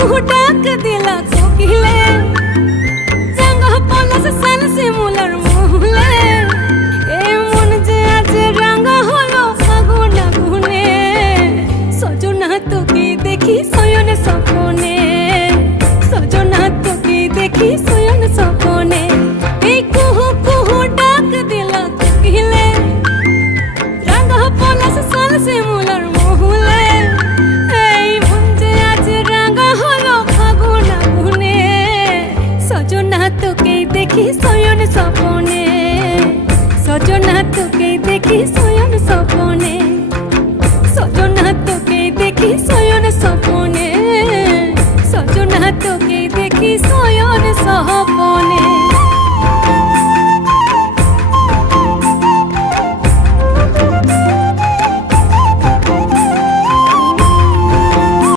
कुहू डाक दिला कोकिले रंग पलस सन सिमुलर मुहले ए मन जे आज रंग हलो फागुन गुने सजना তোকে দেখি শয়ন স্বপ্নে সজনা তোকে দেখি শয়ন স্বপ্নে এই কুহু কুহু ডাক দিলা কোকিলে রঙ পলাশ সাল শিমুলার মহুলে এই মন যে আজ রঙ হলো ফাগুন গুনে সজনা তোকে দেখি শয়ন স্বপ্নে সজনা তোকে দেখি শয়ন স্বপ্নে সজনা তোকে দেখি শয়ন স্বপ্নে সজনা তোকে দেখি শয়ন স্বপ্নে।